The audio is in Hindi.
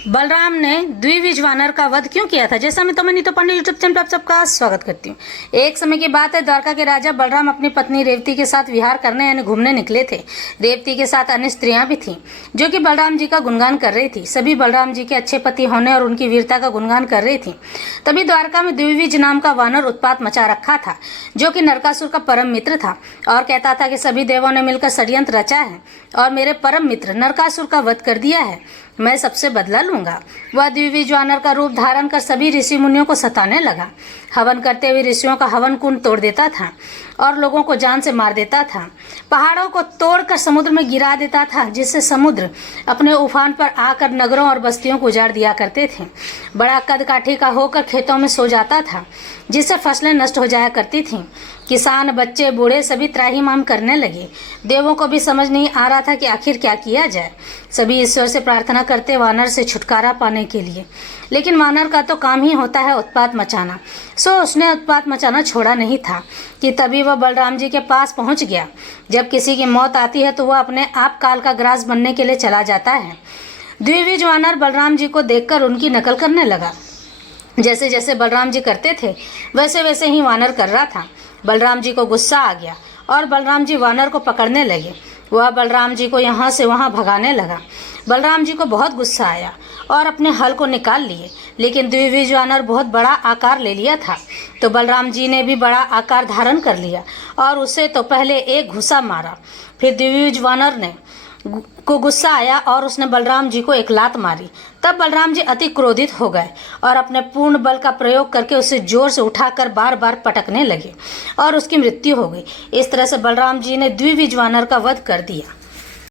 बलराम ने द्विविज वानर का वध क्यों किया था? जैसा मैं तो नीतू पांडे यूट्यूब चैनल पर आप सबका स्वागत करती हूँ। एक समय की बात है, द्वारका के राजा बलराम अपनी पत्नी रेवती के साथ विहार करने यानी घूमने निकले थे। रेवती के साथ अन्य स्त्रियां भी थीं जो कि बलराम जी का गुणगान कर रही थी। सभी बलराम जी के अच्छे पति होने और उनकी वीरता का गुणगान कर रही थी। तभी द्वारका में द्विविज नाम का वानर उत्पात मचा रखा था, जो कि नरकासुर का परम मित्र था और कहता था कि सभी देवों ने मिलकर षड्यंत्र रचा है और मेरे परम मित्र नरकासुर का वध कर दिया है। मैं सबसे बदला लूंगा। वह द्विविज वानर का रूप धारण कर सभी ऋषि मुनियों को सताने लगा। हवन करते हुए ऋषियों का हवन कुंड तोड़ देता था और लोगों को जान से मार देता था। पहाड़ों को तोड़कर समुद्र में गिरा देता था, जिससे समुद्र अपने उफान पर आकर नगरों और बस्तियों को उजाड़ दिया करते थे। बड़ा कद काठी का होकर खेतों में सो जाता था, जिससे फसलें नष्ट हो जाया करती थीं। किसान, बच्चे, बूढ़े सभी त्राहिमाम करने लगे। देवों को भी समझ नहीं आ रहा था कि आखिर क्या किया जाए। सभी ईश्वर से प्रार्थना करते वानर से छुटकारा पाने के लिए, लेकिन वानर का तो काम ही होता है उत्पात मचाना। सो उसने उत्पात मचाना छोड़ा नहीं था कि तभी वह बलराम जी के पास पहुंच गया। जब किसी की मौत आती है तो वह अपने आप काल का ग्रास बनने के लिए चला जाता है। द्विविज वानर बलराम जी को देखकर उनकी नकल करने लगा। जैसे जैसे बलराम जी करते थे वैसे वैसे ही वानर कर रहा था। बलराम जी को गुस्सा आ गया और बलराम जी वानर को पकड़ने लगे। वह बलराम जी को यहाँ से वहाँ भगाने लगा। बलराम जी को बहुत गुस्सा आया और अपने हल को निकाल लिए, लेकिन द्विविज वानर बहुत बड़ा आकार ले लिया था। तो बलराम जी ने भी बड़ा आकार धारण कर लिया और उसे तो पहले एक घुसा मारा। फिर द्विविज वानर को गुस्सा आया और उसने बलराम जी को एक लात मारी। तब बलराम जी अति क्रोधित हो गए और अपने पूर्ण बल का प्रयोग करके उसे जोर से उठाकर बार बार पटकने लगे और उसकी मृत्यु हो गई। इस तरह से बलराम जी ने द्विविज वानर का वध कर दिया।